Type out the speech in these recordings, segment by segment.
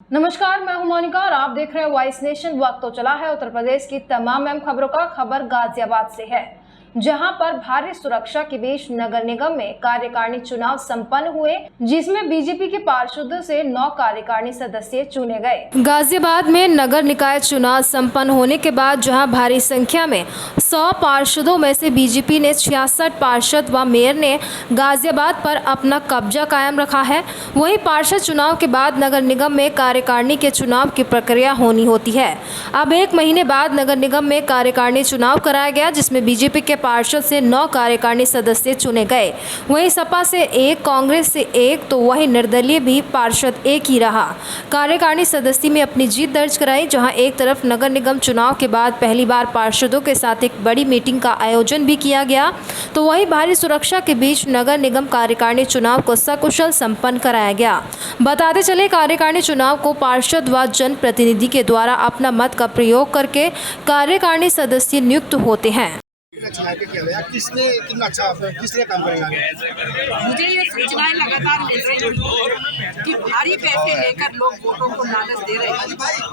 नमस्कार, मैं हूं मोनिका और आप देख रहे हैं वॉइस नेशन। वक्त तो चला है उत्तर प्रदेश की तमाम अहम खबरों का। खबर गाजियाबाद से है, जहां पर भारी सुरक्षा के बीच नगर निगम में कार्यकारिणी चुनाव संपन्न हुए, जिसमें बीजेपी के पार्षदों से 9 कार्यकारिणी सदस्य चुने गए। गाजियाबाद में नगर निकाय चुनाव संपन्न होने के बाद जहां भारी संख्या में 100 पार्षदों में से बीजेपी ने 66 पार्षद व मेयर ने गाजियाबाद पर अपना कब्जा कायम रखा है। वहीं पार्षद चुनाव के बाद नगर निगम में कार्यकारिणी के चुनाव की प्रक्रिया होनी होती है। अब 1 महीने बाद नगर निगम में कार्यकारिणी चुनाव कराया गया, जिसमें बीजेपी के पार्षद से 9 कार्यकारिणी सदस्य चुने गए। वहीं सपा से 1, कांग्रेस से 1, तो वहीं निर्दलीय भी पार्षद 1 ही रहा। कार्यकारिणी सदस्य में अपनी जीत दर्ज कराई, जहां एक तरफ नगर निगम चुनाव के बाद पहली बार पार्षदों के साथ एक बड़ी मीटिंग का आयोजन भी किया गया, तो वहीं भारी सुरक्षा के बीच नगर निगम कार्यकारिणी चुनाव को सकुशल संपन्न कराया गया। बताते चले, कार्यकारिणी चुनाव को पार्षद व जनप्रतिनिधि के द्वारा अपना मत का प्रयोग करके कार्यकारिणी सदस्य नियुक्त होते हैं। किसने कितना अच्छा किसने काम करेगा? मुझे ये सूचनाएं लगातार मिल रही थी कि भारी पैसे लेकर लोग वोटों को लालच दे रहे हैं।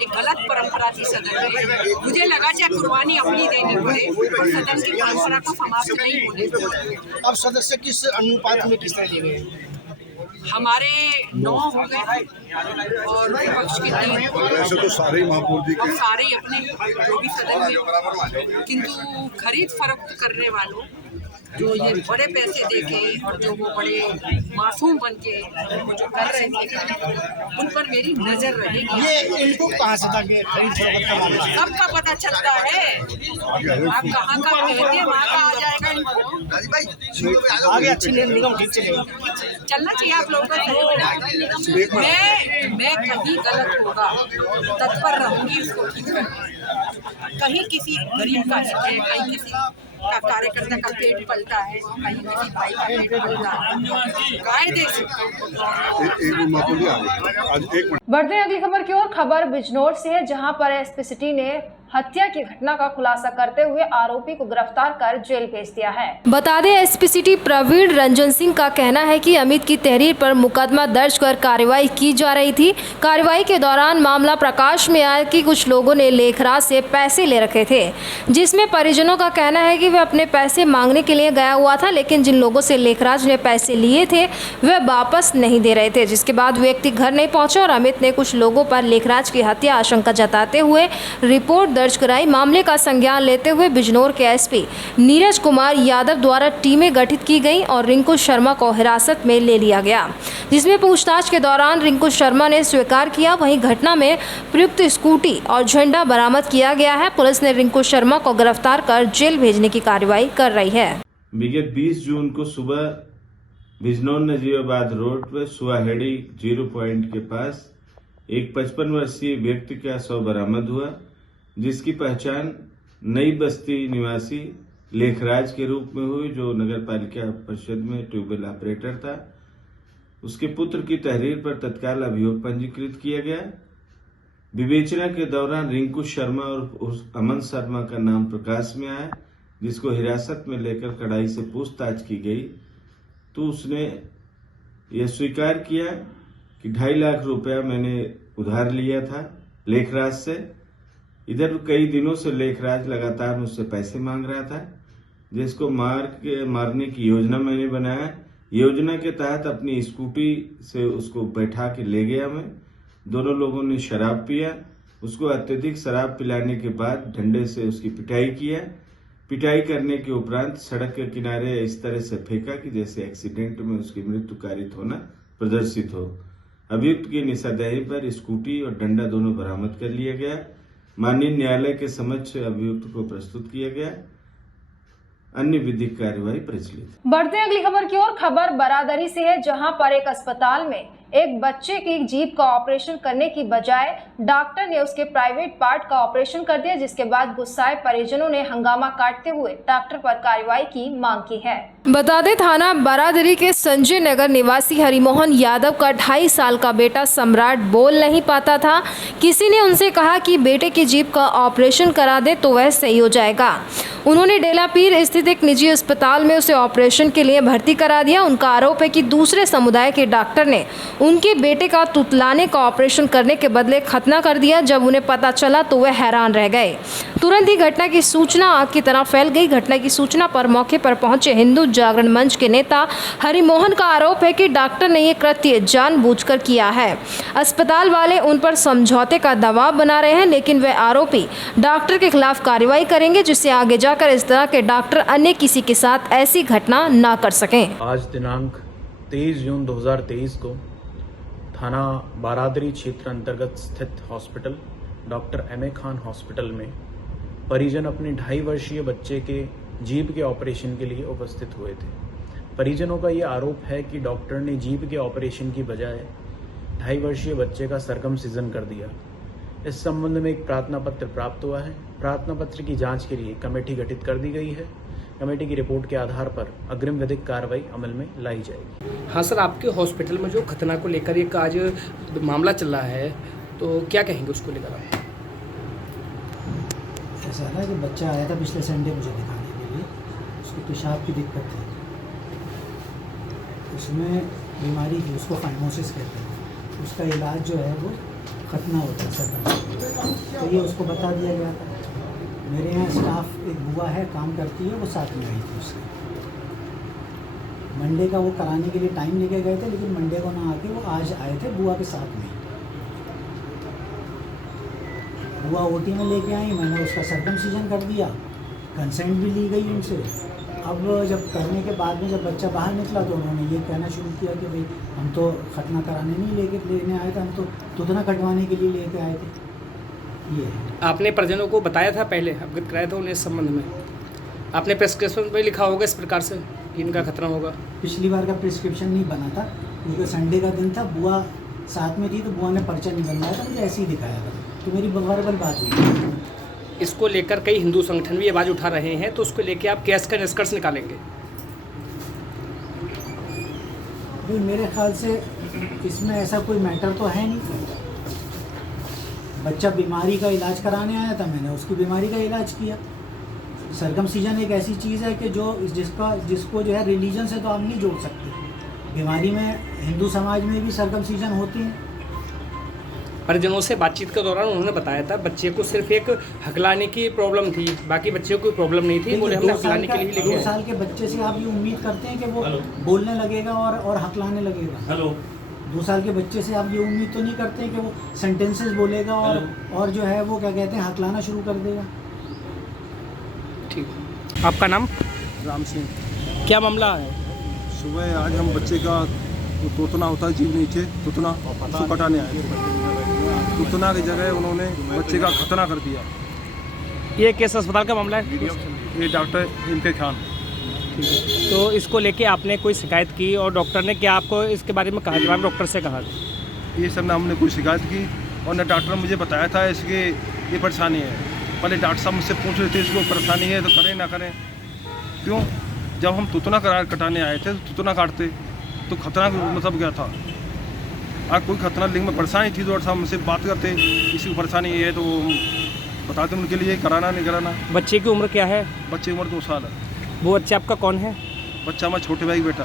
एक गलत परंपरा थी सदन में। मुझे लगा चाहे कुर्बानी अपनी देनी पड़े और सदन की परंपरा को समाप्त नहीं होने दें। अब सदस्य किस अनुपात में किस तरह लिए गए? हमारे 9 हो गए और विपक्ष के 3। वैसे तो सारे ही महापौर जी के सारे ही अपने जो भी सदन में, किंतु खरीद फरोख्त करने वालों जो ये बड़े पैसे देके और जो वो बड़े मासूम बन के जो कर रहे थे, उन पर मेरी नजर रहेगी। ये इनको कहाँ से था कि खरीद फरोख्त का मामला? सबका पता चलता है। आप कहाँ का कहते हैं वहाँ का आ जाएगा इनको। आगे अच्छी निगम ठीक चलेगा। चलना चाहिए आप लोगों का। मैं कहीं गलत होगा तत्पर रहूंगी उसको ठीक करने। कहीं किसी गरीब का हित है, कहीं किसी का कार्यकर्ता का पेट पलता है, कहीं किसी भाई का पेट पलता है। कायदे से एक महापौर जी आ गए। आज 1 मिनट। बढ़ते हैं अगली खबर की ओर। खबर बिजनौर से है, जहां पर एसपी सिटी ने हत्या की घटना का खुलासा करते हुए आरोपी को गिरफ्तार कर जेल भेज दिया है। बता दें, एसपी सिटी प्रवीण रंजन सिंह का कहना है कि अमित की तहरीर पर मुकदमा दर्ज कर कार्रवाई की जा रही थी। कार्रवाई के दौरान मामला प्रकाश में आया कि कुछ लोगों ने लेखराज से पैसे ले रखे थे, जिसमें परिजनों का कहना है कि वह अपने पैसे मांगने के लिए गया हुआ था, लेकिन जिन लोगों से लेखराज ने पैसे लिए थे वह वापस नहीं दे रहे थे, जिसके बाद व्यक्ति घर नहीं पहुंचे और अमित ने कुछ लोगों पर लेखराज की हत्या आशंका जताते हुए रिपोर्ट दर्ज कराई। मामले का संज्ञान लेते हुए बिजनौर के एसपी नीरज कुमार यादव द्वारा टीमें गठित की गई और रिंकू शर्मा को हिरासत में ले लिया गया, जिसमें पूछताछ के दौरान रिंकू शर्मा ने स्वीकार किया। वहीं घटना में प्रयुक्त स्कूटी और झंडा बरामद किया गया है। पुलिस ने रिंकू शर्मा को गिरफ्तार कर जेल भेजने की कार्रवाई कर रही है। विगत 20 जून को सुबह बिजनौर नजीबाबाद रोड पर सुहाहेड़ी 0 पॉइंट के पास एक 55 वर्षीय व्यक्ति का शव बरामद हुआ, जिसकी पहचान नई बस्ती निवासी लेखराज के रूप में हुई, जो नगर पालिका परिषद में ट्यूबवेल ऑपरेटर था। उसके पुत्र की तहरीर पर तत्काल अभियोग पंजीकृत किया गया। विवेचना के दौरान रिंकू शर्मा और अमन शर्मा का नाम प्रकाश में आया, जिसको हिरासत में लेकर कड़ाई से पूछताछ की गई, तो उसने यह स्वीकार किया कि 2.5 लाख रुपया मैंने उधार लिया था लेखराज से। इधर कई दिनों से लेखराज लगातार मुझसे पैसे मांग रहा था, जिसको मारने की योजना मैंने बनाया। योजना के तहत अपनी स्कूटी से उसको बैठा के ले गया मैं। दोनों लोगों ने शराब पिया। उसको अत्यधिक शराब पिलाने के बाद डंडे से उसकी पिटाई किया। पिटाई करने के उपरांत सड़क के किनारे इस तरह से फेंका कि जैसे एक्सीडेंट में उसकी मृत्यु कारित होना प्रदर्शित हो। अभियुक्त की निशानदेही पर स्कूटी और डंडा दोनों बरामद कर लिया गया। माननीय न्यायालय के समक्ष अभियुक्त को प्रस्तुत किया गया। अन्य विधिक कार्यवाही प्रचलित। बढ़ते हैं अगली खबर की ओर। खबर बरादरी से है, जहां पर एक अस्पताल में एक बच्चे की जीभ का ऑपरेशन करने की बजाय डॉक्टर ने उसके प्राइवेट पार्ट का ऑपरेशन कर दिया, जिसके बाद गुस्साए परिजनों ने हंगामा काटते हुए डॉक्टर पर कार्रवाई की मांग की है। बता दें, थाना बरादरी के संजय नगर निवासी हरिमोहन यादव का 2.5 साल का बेटा सम्राट बोल नहीं पाता था। किसी ने उनसे कहा कि बेटे की जीभ का ऑपरेशन करा दे तो वह सही हो जाएगा। उन्होंने डेलापीर स्थित एक निजी अस्पताल में उसे ऑपरेशन के लिए भर्ती करा दिया। उनका आरोप है कि दूसरे समुदाय के डॉक्टर ने उनके बेटे का तुतलाने का ऑपरेशन करने के बदले खतना कर दिया। जब उन्हें पता चला तो वे हैरान रह गए। तुरंत ही घटना की सूचना आग की तरह फैल गई। घटना की सूचना पर मौके पर पहुंचे हिंदू जागरण मंच के नेता हरिमोहन का आरोप है कि डॉक्टर ने ये कृत्य जानबूझकर किया है। अस्पताल वाले उन पर समझौते का दबाव बना रहे हैं, लेकिन वे आरोपी डॉक्टर के खिलाफ कार्रवाई करेंगे, जिससे आगे जाकर इस तरह के डॉक्टर अन्य किसी के साथ ऐसी घटना ना कर सकें। आज दिनांक 23 जून 2023 को थाना बारादरी क्षेत्र अंतर्गत स्थित hospital doctor M A Khan hospital में परिजन अपने 2.5 वर्षीय बच्चे के जीभ के ऑपरेशन के लिए उपस्थित हुए थे। परिजनों का यह आरोप है कि डॉक्टर ने जीभ के ऑपरेशन की बजाय 2.5 वर्षीय बच्चे का सर्कमसिजन कर दिया। इस संबंध में एक प्रार्थना पत्र प्राप्त हुआ है। प्रार्थना पत्र की जांच के लिए कमेटी गठित कर दी गई है। कमेटी की रिपोर्ट के आधार पर अग्रिम विधिक कार्रवाई अमल में लाई जाएगी। हाँ सर, आपके हॉस्पिटल में जो खतना को लेकर एक आज मामला चल रहा है, तो क्या कहेंगे उसको लेकर आप? ऐसा है ना कि बच्चा आया था पिछले संडे मुझे दिखाने के लिए, उसको पेशाब की दिक्कत थी, उसमें बीमारी थी, उसको फाइमोसिस कहते हैं। उसका इलाज जो है वो खतना होता है सर, तो ये उसको बता दिया गया था। मेरे यहाँ स्टाफ एक बुआ है, काम करती है, वो साथ में आई थी उससे। मंडे का वो कराने के लिए टाइम लेके गए थे, लेकिन मंडे को ना आके वो आज आए थे बुआ के साथ में। बुआ ओटी में लेके आई, मैंने उसका सर्कमसिजन कर दिया, कंसेंट भी ली गई उनसे। अब जब करने के बाद में जब बच्चा बाहर निकला तो उन्होंने ये कहना शुरू किया कि भाई हम तो खतना कराने नहीं लेने आए थे, हम तो तुतना कटवाने के लिए लेके आए थे। ये आपने परिजनों को बताया था, पहले अवगत कराया था उन्हें इस संबंध में? आपने प्रेस्क्रिप्शन में लिखा होगा इस प्रकार से कि इनका खतरा होगा? पिछली बार का प्रिस्क्रिप्शन नहीं बना था, क्योंकि संडे का दिन था, बुआ साथ में थी, तो बुआ ने पर्चा नहीं बनवाया था, मुझे ऐसे ही दिखाया था, तो मेरी बराबर बात हुई। इसको लेकर कई हिंदू संगठन भी आवाज़ उठा रहे हैं, तो उसको लेकर आप कैसे निष्कर्ष निकालेंगे? भाई मेरे ख्याल से इसमें ऐसा कोई मैटर तो है नहीं। बच्चा बीमारी का इलाज कराने आया था, मैंने उसकी बीमारी का इलाज किया। सर्कमसिजन एक ऐसी चीज़ है कि जिसको जो है रिलीजन से तो आप नहीं जोड़ सकते। बीमारी में हिंदू समाज में भी सर्कमसिजन होती है। परिजनों से बातचीत के दौरान उन्होंने बताया था बच्चे को सिर्फ एक हकलाने की प्रॉब्लम थी, बाकी बच्चे को कोई प्रॉब्लम नहीं थी। बोले हमने हकलाने के लिए लेके आए। 2 साल के बच्चे से आप ये उम्मीद करते हैं कि वो बोलने लगेगा और हकलाने लगेगा? 2 साल के बच्चे से आप ये उम्मीद तो नहीं करते कि वो सेंटेंसेस बोलेगा और जो है वो क्या कहते हैं हकलाना शुरू कर देगा। ठीक। आपका नाम? राम सिंह। क्या मामला है? सुबह आज हम बच्चे का तुतना होता है जीभ नीचे, तुतना उसको कटाने आए थे। तुतना की जगह उन्होंने बच्चे का खतना कर दिया। ये किस अस्पताल का मामला है? ये डॉक्टर एम.के. खान। तो इसको लेके आपने कोई शिकायत की और डॉक्टर ने क्या आपको इसके बारे में कहा? जवाब डॉक्टर से कहा? ये सर ना हमने कोई शिकायत की और न डॉक्टर ने मुझे बताया था इसके ये परेशानी है। पहले डॉक्टर साहब मुझसे पूछ रहे थे इसको परेशानी है तो करें ना करें। क्यों? जब हम तुतना कटाने आए थे तो तुतना काटते तो खतना का मतलब क्या था? आज कोई खतना लिंग में परेशानी थी तो डॉक्टर साहब मुझसे बात करते, किसी को परेशानी है तो बताते उनके लिए कराना नहीं कराना। बच्चे की उम्र क्या है? बच्चे की उम्र 2 साल है। वो बच्चा आपका कौन है? बच्चा हमारा छोटे भाई बेटा।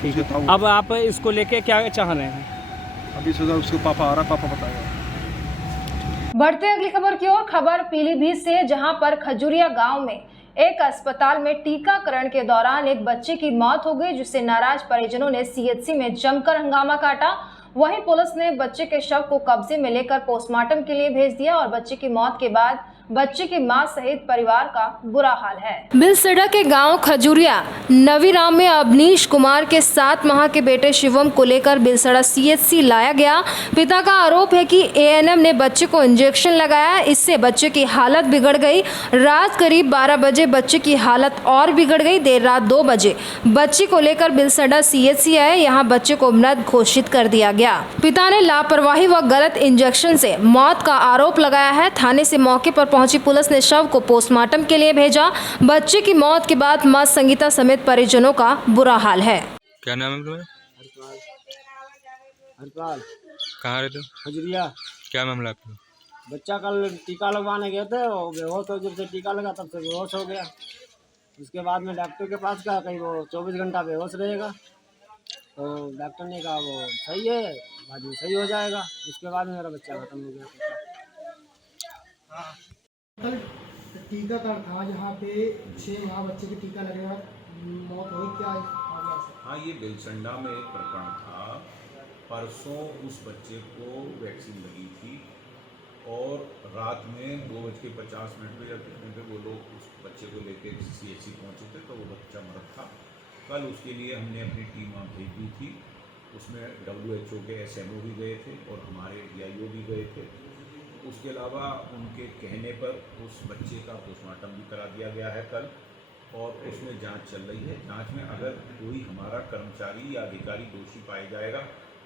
ठीक है। अब आप इसको लेके क्या चाह रहे हैं? अभी सुबह उसके पापा आ रहा, पापा बताएगा। बढ़ते अगली खबर की ओर। खबर पीलीभीत से, जहां पर खजुरिया गांव में एक अस्पताल में टीकाकरण के दौरान एक बच्चे की मौत हो गई, जिससे नाराज परिजनों ने सीएचसी में जमकर हंगामा काटा। वहीं पुलिस ने बच्चे के शव को कब्जे में लेकर पोस्टमार्टम के लिए भेज दिया और बच्चे की मौत के बाद बच्चे की मां सहित परिवार का बुरा हाल है। बिलसड़ा के गांव खजुरिया नवीराम में अवनीश कुमार के 7 माह के बेटे शिवम को लेकर बिलसड़ा सीएचसी लाया गया। पिता का आरोप है कि एएनएम ने बच्चे को इंजेक्शन लगाया, इससे बच्चे की हालत बिगड़ गई। रात करीब 12 बजे बच्चे की हालत और बिगड़ गई। देर रात 2 बजे बच्ची को लेकर बिलसड़ा सीएचसी आए, यहाँ बच्चे को मृत घोषित कर दिया गया। पिता ने लापरवाही व गलत इंजेक्शन से मौत का आरोप लगाया है। थाने से मौके पर पहुंची पुलिस ने शव को पोस्टमार्टम के लिए भेजा। बच्चे की मौत के बाद मां संगीता समेत परिजनों का बुरा हाल है। क्या नाम है तुम्हारा? हरपाल। कहाँ रहते हो? खजुरिया। क्या मामला आपका? बच्चा कल टीका लगवाने गए थे और बेहोश हो, जब से टीका लगा तब से बेहोश हो गया। उसके बाद में डॉक्टर के पास गया, कहीं वो 24 घंटा बेहोश रहेगा। तो डॉक्टर ने कहा वो सही है, बाद में सही हो जाएगा। उसके बाद मेरा बच्चा खत्म हो गया। कल टीकाकरण था जहाँ पे 6 यहाँ बच्चे के टीका लगने के बाद मौत हुई, क्या मामला है? हाँ, ये बेलसंडा में एक प्रकरण था। परसों उस बच्चे को वैक्सीन लगी थी और रात में 2:50 पे या कितने पे वो लोग उस बच्चे को लेके CHC पहुँचे थे, तो वो बच्चा मरत था। कल उसके लिए हमने अपनी टीम वहाँ भेज दी थी। उसमें WHO के SMO भी गए थे और हमारे DIO भी गए थे। उसके अलावा उनके कहने पर उस बच्चे का पोस्टमार्टम भी करा दिया गया है कल, और उसमें जांच चल रही है। जांच में अगर कोई हमारा कर्मचारी या अधिकारी दोषी पाया जाएगा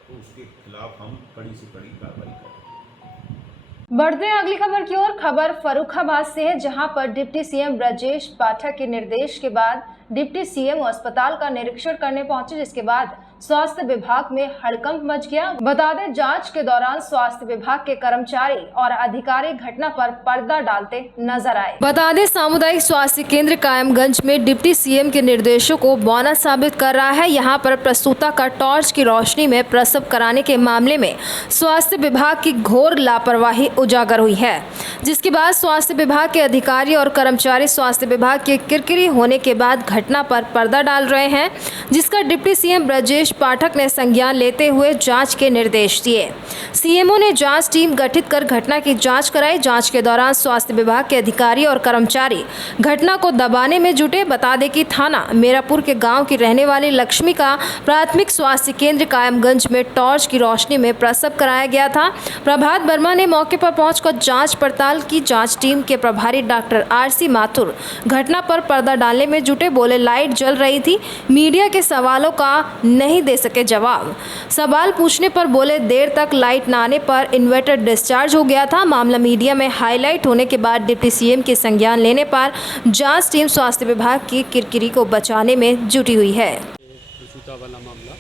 तो उसके खिलाफ हम कड़ी से कड़ी कार्रवाई करेंगे। बढ़ते हैं अगली खबर की ओर। खबर फर्रुखाबाद से है, जहां पर डिप्टी सीएम ब्रजेश पाठक के निर्देश के बाद डिप्टी सीएम अस्पताल का निरीक्षण करने पहुंचे, जिसके बाद स्वास्थ्य विभाग में हड़कंप मच गया। बता दें, जांच के दौरान स्वास्थ्य विभाग के कर्मचारी और अधिकारी घटना पर पर्दा डालते नजर आए। बता दें, सामुदायिक स्वास्थ्य केंद्र कायमगंज में डिप्टी सीएम के निर्देशों को बौना साबित कर रहा है। यहां पर प्रसूता का टॉर्च की रोशनी में प्रसव कराने के मामले में स्वास्थ्य विभाग की घोर लापरवाही उजागर हुई है, जिसके बाद स्वास्थ्य विभाग के अधिकारी और कर्मचारी स्वास्थ्य विभाग के किरकिरी होने के बाद घटना पर पर्दा डाल रहे हैं, जिसका डिप्टी सीएम ब्रजेश पाठक ने संज्ञान लेते हुए जांच के निर्देश दिए। सीएमओ ने जांच टीम गठित कर घटना की जांच कराई। जांच के दौरान स्वास्थ्य विभाग के अधिकारी और कर्मचारी घटना को दबाने में जुटे। बता दें कि थाना मेरापुर के गांव की रहने वाली लक्ष्मी का प्राथमिक स्वास्थ्य केंद्र कायमगंज में टॉर्च की रोशनी में प्रसव कराया गया था। प्रभात वर्मा ने मौके पर पहुंचकर जांच पड़ताल की। जांच टीम के प्रभारी डॉक्टर RC माथुर घटना पर पर्दा डालने में जुटे। बोले, लाइट जल रही थी, मीडिया के सवालों का नहीं दे सके जवाब। सवाल पूछने पर बोले, देर तक लाइट न आने पर इन्वर्टर डिस्चार्ज हो गया था। मामला मीडिया में हाईलाइट होने के बाद डिप्टी सीएम के संज्ञान लेने पर जांच टीम स्वास्थ्य विभाग की किरकिरी को बचाने में जुटी हुई है। प्रसूता वाला मामला,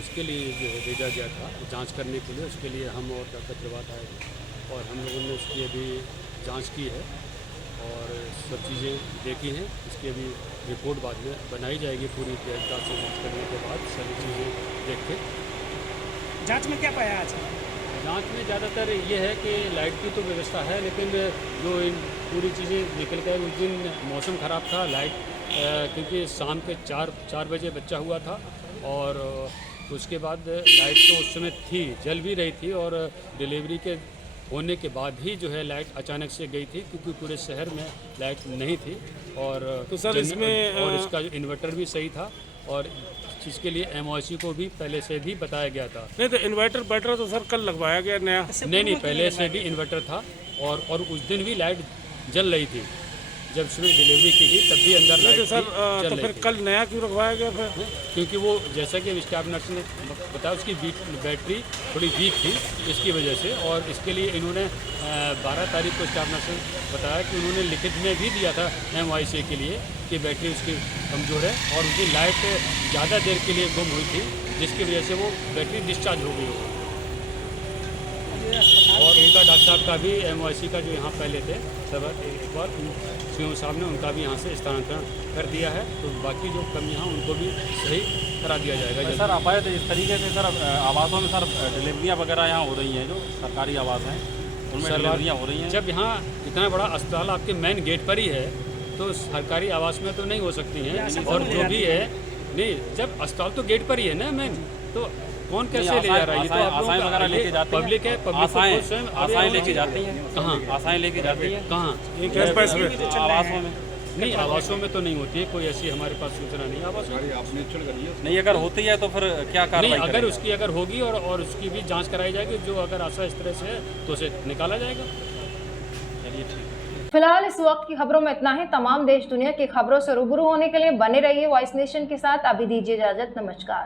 उसके लिए जो है भेजा गया था जांच करने के लिए। उसके लिए हम और डॉक्टर त्रिवाद आए और हम लोगों ने उसकी अभी जांच की है और सब चीज़ें देखी हैं। इसकी अभी रिपोर्ट बाद में बनाई जाएगी पूरी तरीका से जांच करने के बाद सभी चीज़ें देख के। जांच में क्या पाया आज? जांच में ज़्यादातर ये है कि लाइट की तो व्यवस्था है, लेकिन जो इन पूरी चीज़ें निकल गए। उस दिन मौसम ख़राब था, लाइट क्योंकि शाम के 4 बजे बच्चा हुआ था और उसके बाद लाइट तो उस समय थी, जल भी रही थी और डिलीवरी के होने के बाद ही जो है लाइट अचानक से गई थी, क्योंकि पूरे शहर में लाइट नहीं थी। और तो सर इसमें और इसका जो इन्वर्टर भी सही था और इसके लिए MOIC को भी पहले से भी बताया गया था। नहीं तो इन्वर्टर बैटर तो सर कल लगवाया गया नया? नहीं, पहले से भी इन्वर्टर था और उस दिन भी लाइट जल रही थी। जब उसने डिलीवरी की थी तब भी अंदर लाइट तो सर तो फिर कल नया क्यों रखवाया गया फिर? क्योंकि वो जैसा कि स्टाफ नर्स ने बताया, उसकी बैटरी थोड़ी वीक थी, इसकी वजह से। और इसके लिए इन्होंने 12 तारीख को स्टाफ नर्स ने बताया कि उन्होंने लिखित में भी दिया था MOIC के लिए कि बैटरी उसकी कमज़ोर है और उसकी लाइट ज़्यादा देर के लिए गुम हुई थी, जिसकी वजह से वो बैटरी डिस्चार्ज हो गई हो। और उनका डॉक्टर साहब का भी MOIC का जो यहाँ पहले थे सब एक बार CM साहब ने उनका भी यहाँ से स्थानांतरण कर दिया है। तो बाकी जो कमियाँ हैं उनको भी सही करा दिया जाएगा। सर आप आए थे इस तरीके से सर आवासों में सर डिलीवरियाँ वगैरह यहाँ हो रही हैं, जो सरकारी आवास हैं उनमें डिलीवरियाँ हो रही हैं। जब यहाँ इतना बड़ा अस्पताल आपके मेन गेट पर ही है तो सरकारी आवास में तो नहीं हो सकती हैं। और जो भी है नहीं, जब अस्पताल तो गेट पर ही है ना मेन, तो कौन कैसे ले जा रहा है? ये तो आशाएं वगैरह लेके जाती हैं, पब्लिक है, आशाएं लेके जाती हैं। कहाँ आशाएं लेके जाती हैं? कहाँ? आवासों में नहीं, आवासों में तो नहीं होती है कोई ऐसी, हमारे पास सूचना नहीं। आवासों नहीं, अगर होती है तो फिर क्या कार्रवाई? नहीं, अगर उसकी अगर होगी और उसकी भी जांच कराई जाएगी, जो अगर आशा इस तरह से है तो उसे निकाला जाएगा। चलिए ठीक। फिलहाल इस वक्त की खबरों में इतना ही। तमाम देश दुनिया की खबरों से रूबरू होने के लिए बने रहिए वॉइस नेशन के साथ। अभी दीजिए इजाजत, नमस्कार।